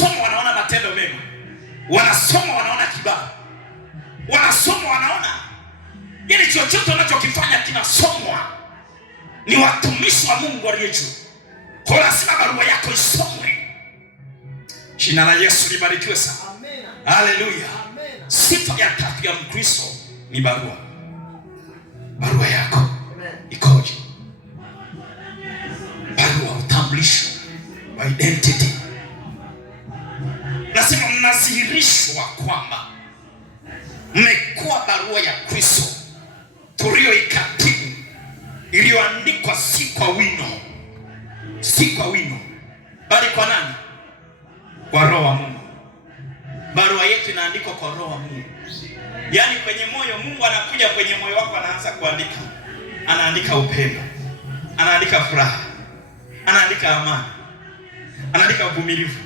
wanasoma wanaona matendo mema, wanasoma wanaona kibali, wanasoma wanaona yani chochote wanachokifanya kinasomwa. Ni watumishi wa Mungu aliye juu. Kwa lazima barua yako isomwe. Jina la Yesu libarikiwe sana. Amen. Haleluya. Sifa ya tatu ya Mkristo ni barua. Barua yako ikoje? Barua, utambulisho wa identity. Nasema mnadhihirishwa kwamba mmekuwa barua ya Kristo tulioikatibu, iliyoandikwa si kwa wino, bali kwa nani? Kwa Roho wa Mungu. Barua yetu inaandikwa kwa Roho wa Mungu. Yaani kwenye moyo, Mungu anakuja kwenye moyo wako, anaanza kuandika. Anaandika upendo, anaandika furaha, anaandika amani, anaandika uvumilivu,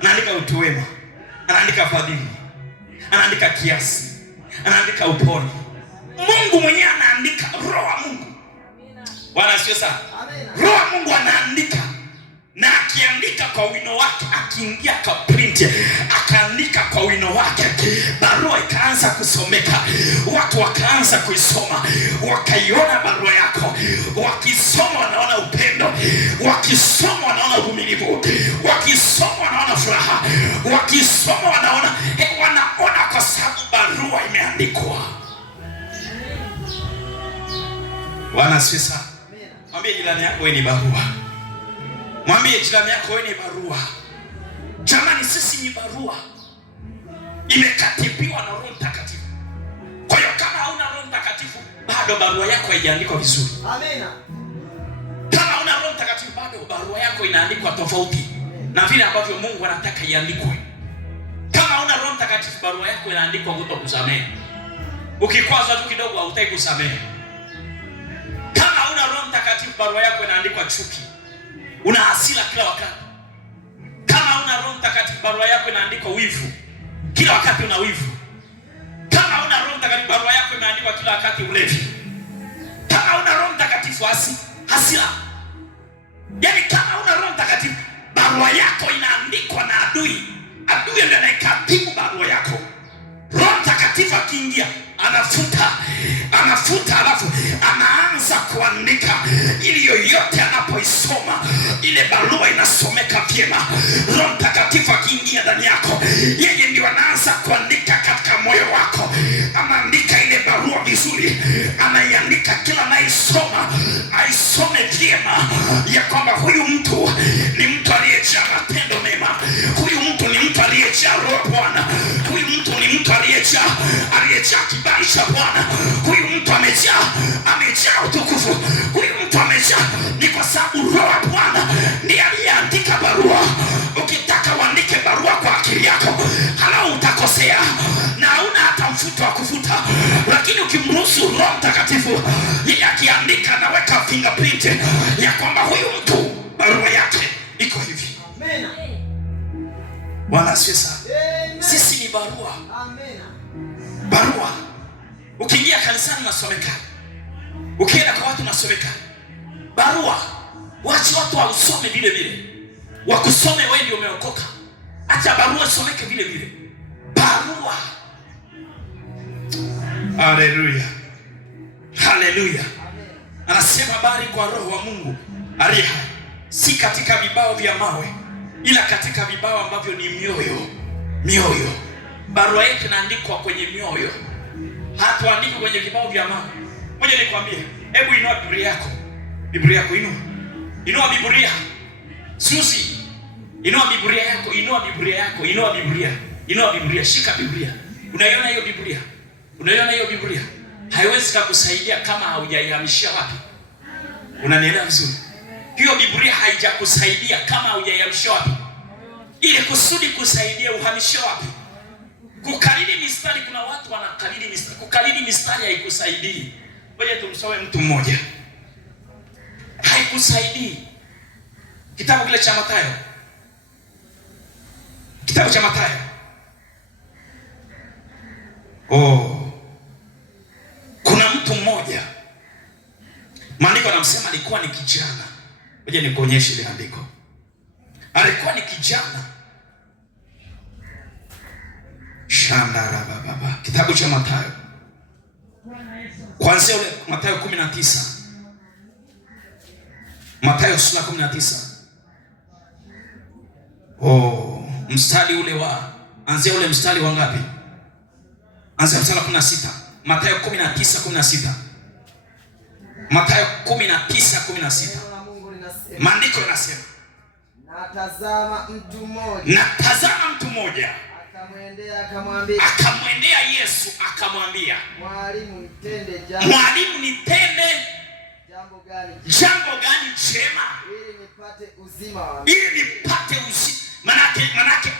anaandika utu wema, anaandika fadhili, anaandika kiasi, anaandika upole. Mungu mwenyewe anaandika. Roho wa Mungu. Bwana sio sana. Roho wa Mungu anaandika, na akiandika kwa wino wake, akiingia kwa print, akaandika kwa wino wake, barua ikaanza kusomeka. Watu wakaanza kuisoma, wakaiona barua yako. Wakisoma wanaona upendo, wakisoma wanaona uvumilivu, wakisoma wanaona furaha, wakisoma wanaona kwa sababu barua imeandikwa. Bwana sio sana. Mwambie jirani yako wewe ni barua. Mwambie jirani yako wewe ni barua. Jamani, sisi ni barua. Imekatibiwa na Roho Mtakatifu. Kwa hiyo kama hauna Roho Mtakatifu, bado barua yako haijaandikwa vizuri. Amina. Kama hauna Roho Mtakatifu, bado barua yako inaandikwa tofauti na vile ambavyo Mungu anataka iandikwe. Kama hauna Roho Mtakatifu, barua yako inaandikwa kutokusamehe. Ukikwaza tu kidogo hautaki kusamehe. Kama hauna Roho Mtakatifu, barua yako inaandikwa chuki. Una hasira kila wakati. Kama hauna Roho Mtakatifu, barua yako inaandikwa wivu. Kila wakati una wivu. Kama hauna Roho Mtakatifu, barua yako imeandikwa kila wakati ulevi. Kama hauna Roho Mtakatifu, hasira. Yaani kama hauna Roho Mtakatifu, barua yako inaandikwa na adui. Adui ndiye anayekatibu barua yako. Roho Mtakatifu akiingia, anafuta alafu anaanza kuandika, ili yoyote anapoisoma ile barua inasomeka vyema. Roho Mtakatifu akiingia ndani yako, yeye ndio anaanza kuandika katika moyo wako. Anaandika ile barua vizuri, anaiandika kila anayesoma aisome vyema, ya kwamba huyu mtu ni mtu aliyejaa matendo mema. Huyu mtu ni mtu aliyejaa Roho Bwana. Huyu mtu ni mtu aliyejaa kibali cha Bwana. Huyu mtu amejaa utukufu. Huyu mtu amejaa, ni kwa sababu Roho wa Bwana ndiye aliyeandika barua. Ukitaka uandike barua kwa akili yako, halau utakosea na hauna hata mfuto wa kufuta. Lakini ukimruhusu Roho Mtakatifu, yeye akiandika, anaweka fingerprint ya kwamba huyu mtu barua yake iko hivi. Amen. Bwana asifiwe sana. Sisi ni barua. Amen. Barua. Ukiingia kanisani unasomeka. Ukienda kwa watu unasomeka. Barua. Wacha watu wasome vile vile. Wakusome wewe ndio umeokoka. Acha barua isomeke vile vile. Barua. Haleluya. Haleluya. Anasema habari kwa Roho wa Mungu aliye hai, si katika vibao vya mawe, ila katika vibao ambavyo ni mioyo. Barua yetu inaandikwa kwenye mioyo. Hatuandiki kwenye vibao vya mawe. Ngoja nikwambie, hebu inua Biblia yako. Biblia yako inua. Inua Biblia. Susi, inua Biblia yako, inua Biblia yako, inua Biblia. Inua Biblia, shika Biblia. Unaiona hiyo Biblia? Unaiona hiyo Biblia? Haiwezi kukusaidia kama haujaihamishia wapi. Unanielewa vizuri? Hiyo Biblia haijakusaidia kama haujaihamishia wapi. Ile kusudi kusaidia uhamishie wapi? Kukariri mistari, kuna watu wanakariri mistari. Kukariri mistari haikusaidii. Ngoja tumsome mtu mmoja. Haikusaidii. Kitabu kile cha Mathayo. Kitabu cha Mathayo. Kuna mtu mmoja, maandiko yanasema alikuwa ni kijana. Ngoja nikuonyeshe ile andiko. Alikuwa ni kijana Shandara baba. Kitabu cha Mathayo. Kuanzia ule Mathayo 19. Mathayo sura 19. Mstari ule anzia ule mstari wa ngapi? Anzia mstari wa 16. Mathayo 19:16. Mathayo 19:16. Maandiko yanasema, natazama mtu mmoja akamwendea Yesu akamwambia, Mwalimu, nitende jambo gani jema ili nipate uzima? Manake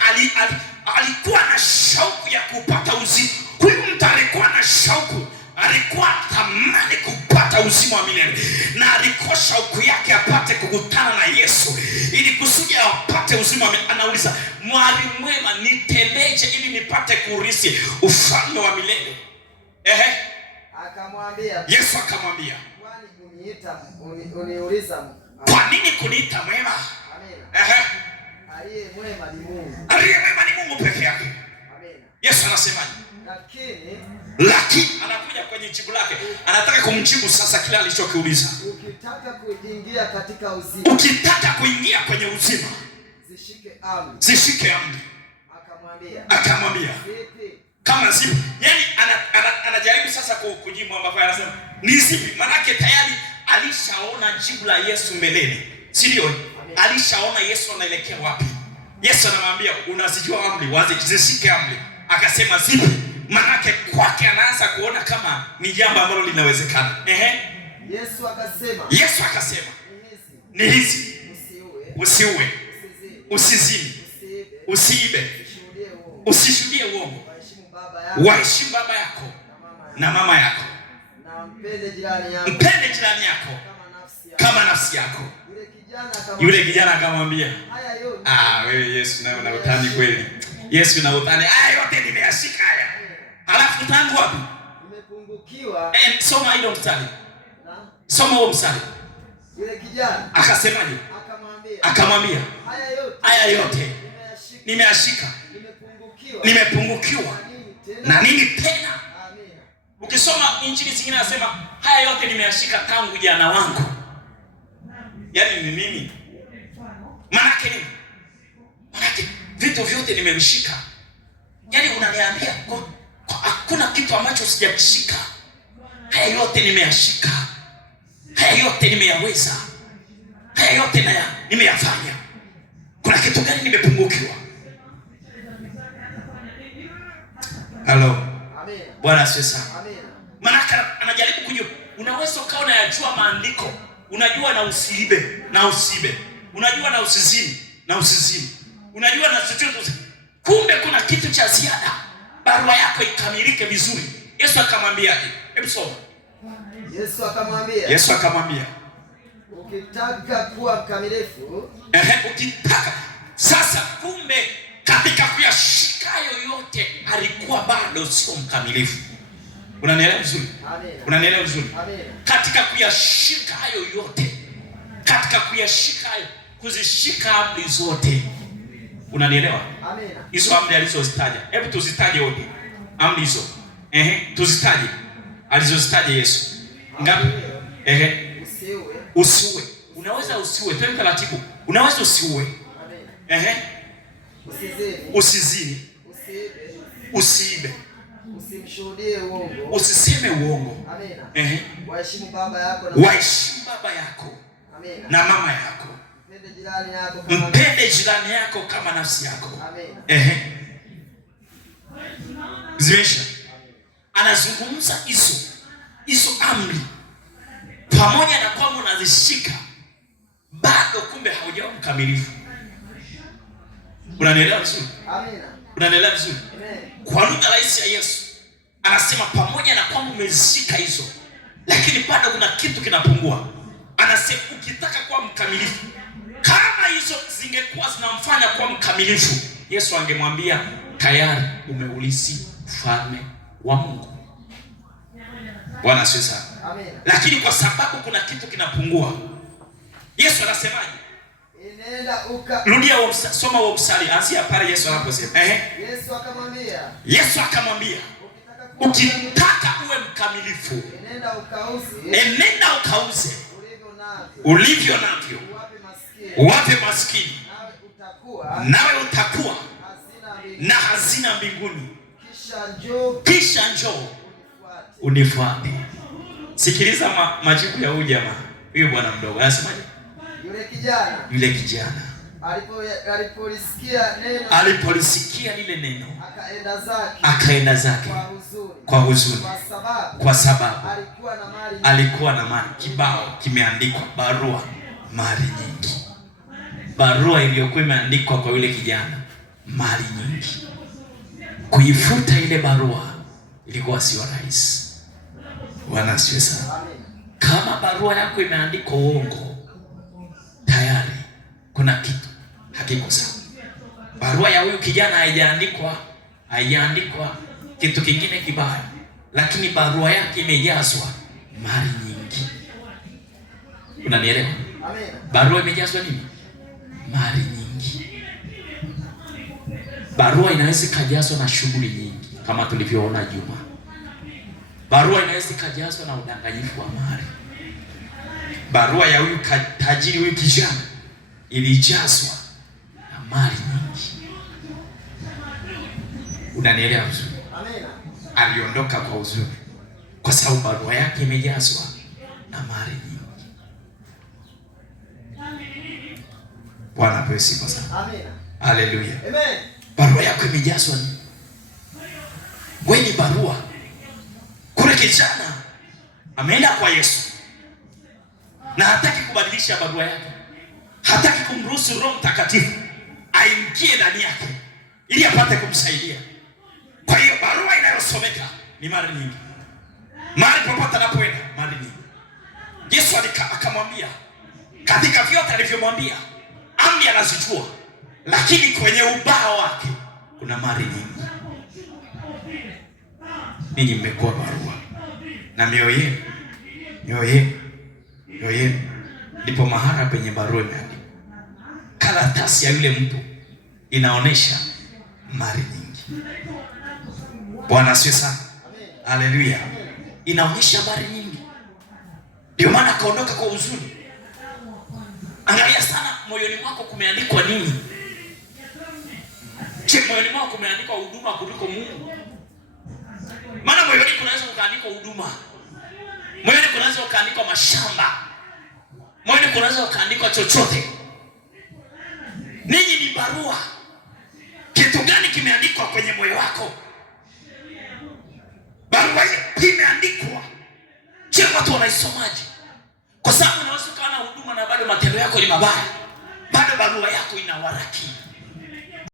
alikuwa na shauku ya kupata uzima. Huyu mtu alikuwa na shauku, alikuwa tamani kupata uzima wa milele, na alikuwa shauku yake apate kukutana na Yesu ili kusudi apate uzima wa milele. Anauliza, Mwalimu mwema, nitendeje ili nipate kurithi ufalme wa milele? Yesu akamwambia, kwa nini kuniita mwema? Aliye mwema ni Mungu peke yake. Yesu anasemaje? Lakini anakuja kwenye jibu lake, anataka kumjibu sasa kile alichokiuliza. Ukitaka kuingia kwenye uzima, zishike amri. Akamwambia kama zipi? Yani anajaribu sasa kujibu, ambapo anasema ni zipi? Manake tayari alishaona jibu la Yesu mbeleni, si ndio? Alishaona Yesu anaelekea wapi. Yesu anamwambia, unazijua amri, zishike amri. Akasema zipi? Manake kwake anaanza kuona kama ni jambo ambalo linawezekana. Yesu akasema ni hizi: usiue, usizini, usiibe, usishuhudie uongo, waheshimu baba yako na mama yako, mpende jirani yako kama nafsi yako. Yule kijana akamwambia, wewe Yesu nawe una utani kweli. Yesu na utani. Haya yote nimeyashika haya. Halafu tangu wapi? Nimepungukiwa. Soma hilo mstari. Soma huo mstari. Yule kijana akasemaje? Akamwambia, haya yote nimeyashika. Nimepungukiwa. Na nini tena? Ukisoma injili zingine nasema, haya yote nimeyashika tangu jana wangu. Yaani ni nini? Manake nini? Manake vitu vyote nimevishika. Yaani unaniambia hakuna kitu ambacho sijakishika. Haya yote nimeyashika. Haya yote nimeyaweza. Haya yote nimeyafanya. Kuna kitu gani nimepungukiwa? Halo. Amen. Bwana asifiwe sana. Amen. Manake anajaribu kujua. Unaweza ukawa unayajua maandiko. Unajua na usiibe, unajua na usizini, unajua na chochote. Kumbe kuna kitu cha ziada, barua yako ikamilike vizuri. Yesu akamwambia, hebu soma. Yesu akamwambia, ukitaka kuwa mkamilifu, ukitaka. Sasa kumbe katika kuyashika yote alikuwa bado sio mkamilifu. Unanielewa vizuri? Amen. Unanielewa vizuri? Amen. Katika kuyashika hayo yote, kuzishika amri zote. Unanielewa? Amen. Hizo amri alizozitaja. Hebu tuzitaje wote. Amri hizo. Tuzitaje. Alizozitaja Yesu. Ngapi? Usiue. Unaweza usiue. Twende taratibu. Unaweza usiue. Amen. Usizini. Usiibe. Usimshuhudie uongo. Usiseme uongo. Amina. Waheshimu baba yako na mama yako. Mpende jirani yako kama nafsi yako. Amina. Zimeisha. Anazungumza hizo amri. Pamoja na kwamba unazishika, bado kumbe haujawa mkamilifu. Unanielewa vizuri? Amina. Unanielewa vizuri? Kwa lugha rahisi ya Yesu anasema pamoja na kwamba umezishika hizo, lakini bado kuna kitu kinapungua. Anasema ukitaka kuwa mkamilifu, kama hizo zingekuwa zinamfanya kuwa mkamilifu, Yesu angemwambia tayari umeulisi ufalme wa Mungu. Bwana asifiwe sana. Amen. Lakini kwa sababu kuna kitu kinapungua, Yesu anasemaje? Rudia soma huo mstari, anzia pale Yesu anaposema. Yesu akamwambia, ukitaka uwe mkamilifu, enenda ukauze ulivyo navyo, uwape maskini, nawe utakuwa na hazina mbinguni, kisha njoo unifuate. Sikiliza majibu ya huyu jamaa, huyu bwana mdogo anasemaje? Yule kijana alipolisikia lile neno akaenda zake kwa huzuni, kwa sababu alikuwa na mali kibao. Kimeandikwa barua, mali nyingi. Barua iliyokuwa imeandikwa kwa yule kijana, mali nyingi. Kuifuta ile barua ilikuwa sio rahisi. Bwana asifiwe sana. Kama barua yako imeandikwa uongo, tayari kuna kitu hakiko sawa. Barua ya huyu kijana haijaandikwa kitu kingine kibaya, lakini barua yake imejazwa mali nyingi. Unanielewa? Amen. Barua imejazwa nini? Mali nyingi. Barua inaweza kujazwa na shughuli nyingi kama tulivyoona Juma. Barua inaweza kujazwa na udanganyifu wa mali. Barua ya huyu tajiri, huyu kijana, ilijazwa na mali nyingi. Unanielewa vizuri? Amen. Aliondoka kwa huzuni kwa sababu barua yake imejazwa na mali nyingi. Bwana apewe sifa sana. Amen. Haleluya. Amen. Barua yako imejazwa ni wewe, ni barua. Kule kijana ameenda kwa Yesu na hataki kubadilisha barua yake. Hataki kumruhusu Roho Mtakatifu aingie ndani yake ili apate kumsaidia. Kwa hiyo barua inayosomeka ni mali nyingi. Mali popote anapoenda, mali nyingi. Yesu akamwambia, katika vyote alivyomwambia, amri anazijua, lakini kwenye ubao wake kuna mali nyingi. Ninyi mmekuwa barua na mioyo yenu ndipo mahali penye barua imeandikwa. Karatasi ya yule mtu inaonesha mali nyingi. Bwana asifiwe sana. Haleluya. Inaonyesha mali nyingi. Ndio maana kaondoka kwa huzuni. Angalia sana moyoni mwako kumeandikwa nini? Je, moyoni mwako kumeandikwa huduma kuliko Mungu? Maana moyoni kunaweza kuandikwa huduma. Moyoni kunaweza kuandikwa mashamba. Moyoni kunaweza kuandikwa chochote. Ninyi ni barua. Kitu gani kimeandikwa kwenye moyo wako? Barua hii imeandikwa. Je, watu wanaisomaje? Kwa sababu unaweza kuwa na huduma na bado matendo yako ni mabaya. Bado barua yako inawaraki.